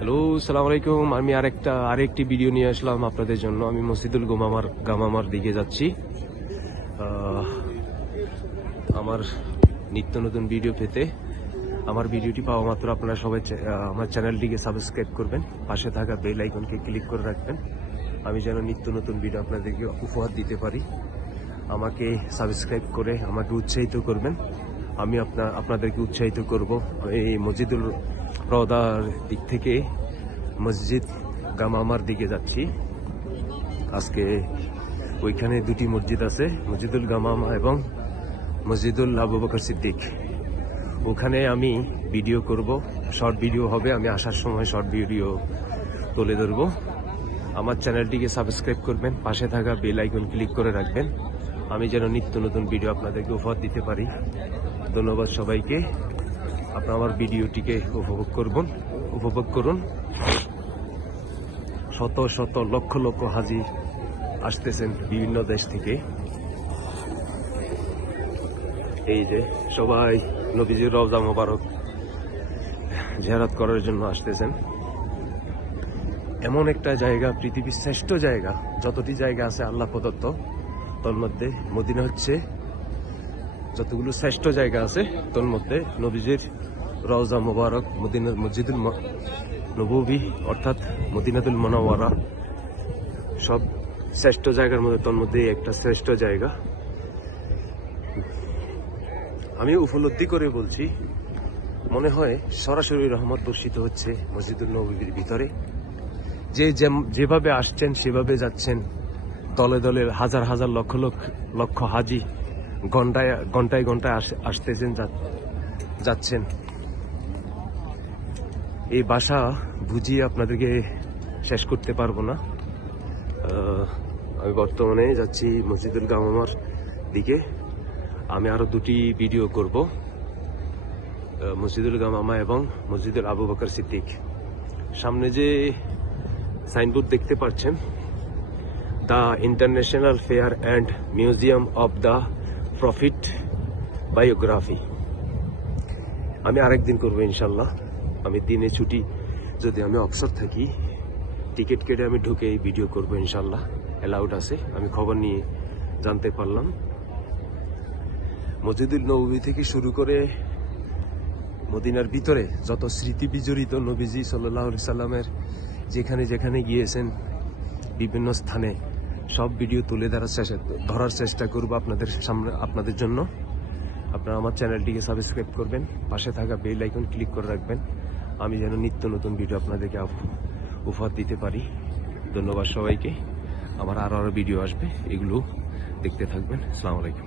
Hello, সালাম আলাইকুম। আমি আরেকটি ভিডিও নিয়ে আসলাম আপনাদের জন্য। আমি মসজিদুল গামামার দিকে যাচ্ছি। আমার নিত্য নতুন ভিডিও পেতে আমার ভিডিওটি পাওয়া মাত্র আপনারা সবাই আমার চ্যানেলটিকে সাবস্ক্রাইব করবেন, পাশে থাকা বেল আইকনকে ক্লিক করে রাখবেন। আমি যেন নিত্য নতুন ভিডিও আপনাদেরকে উপহার দিতে পারি। আমাকে সাবস্ক্রাইব করে আমাকে উৎসাহিত করবেন। আমি আপনাদেরকে উৎসাহিত করব। এই মসজিদুল রওদার দিক থেকে মসজিদ গামামার দিকে যাচ্ছি। আজকে ওইখানে দুটি মসজিদ আছে, মসজিদুল গামামা এবং মসজিদুল আবু বকর সিদ্দিক। ওখানে আমি ভিডিও করব, শর্ট ভিডিও হবে। আমি আসার সময় শর্ট ভিডিও তুলে ধরবো। আমার চ্যানেলটিকে সাবস্ক্রাইব করবেন, পাশে থাকা বেল আইকন ক্লিক করে রাখবেন। আমি যেন নিত্য নতুন ভিডিও আপনাদেরকে উপহার দিতে পারি। ধন্যবাদ সবাইকে। আপনারা আমার ভিডিওটিকে উপভোগ করুন। শত শত লক্ষ লক্ষ হাজি আসতেছেন বিভিন্ন দেশ থেকে। এই যে সবাই নবীজির রওজা মোবারক জিয়ারত করার জন্য আসতেছেন। এমন একটা জায়গা, পৃথিবীর শ্রেষ্ঠ জায়গা, যতটি জায়গা আছে আল্লাহ প্রদত্ত, তোর মধ্যে মদিনা হচ্ছে যতগুলো শ্রেষ্ঠ জায়গা আছে, তোর মধ্যে নবীজির রওজা মোবারক, মসজিদুল নববী অর্থাৎ মদিনাতুল মুনাওয়ারা, সব শ্রেষ্ঠ জায়গার মধ্যে তোর মধ্যে একটা শ্রেষ্ঠ জায়গা। আমি উপলব্ধি করে বলছি, মনে হয় সরাসরি রহমত বর্ষিত হচ্ছে মসজিদুল নববীর ভিতরে। যেভাবে আসছেন সেভাবে যাচ্ছেন। দলে দলে হাজার হাজার লক্ষ লক্ষ হাজি ঘন্টায় ঘন্টায় আসতেছেন, যাচ্ছেন। এই ভাষা বুঝিয়ে আপনাদেরকে শেষ করতে পারবো না। আমি বর্তমানে যাচ্ছি মসজিদুল গামামার দিকে। আমি আরো দুটি ভিডিও করব, মসজিদুল গামামা এবং মসজিদুল আবু বকর সিদ্দিক। সামনে যে সাইনবোর্ড দেখতে পাচ্ছেন, the international fair and museum of the profit biography. আমি আরেকদিন করবো ইনশাল্লাহ। আমি দিনে ছুটি, যদি আমি অবসর থাকি, টিকিট কেটে আমি ঢুকে এই ভিডিও করবো ইনশাল্লাহ। অ্যালাউড আছে, আমি খবর নিয়ে জানতে পারলাম। মসজিদুল নববী থেকে শুরু করে মদিনার ভিতরে যত স্মৃতি বিজড়িত নবীজি সাল্লাল্লাহু আলাইহি সাল্লামের যেখানে যেখানে গিয়েছেন বিভিন্ন স্থানে, সব ভিডিও তুলে ধরার চেষ্টা করবো আপনাদের সামনে, আপনাদের জন্য। আপনারা আমার চ্যানেলটিকে সাবস্ক্রাইব করবেন, পাশে থাকা বেল আইকন ক্লিক করে রাখবেন। আমি যেন নিত্য নতুন ভিডিও আপনাদেরকে উপহার দিতে পারি। ধন্যবাদ সবাইকে। আমার আরো ভিডিও আসবে, এগুলো দেখতে থাকবেন। আসসালামু আলাইকুম।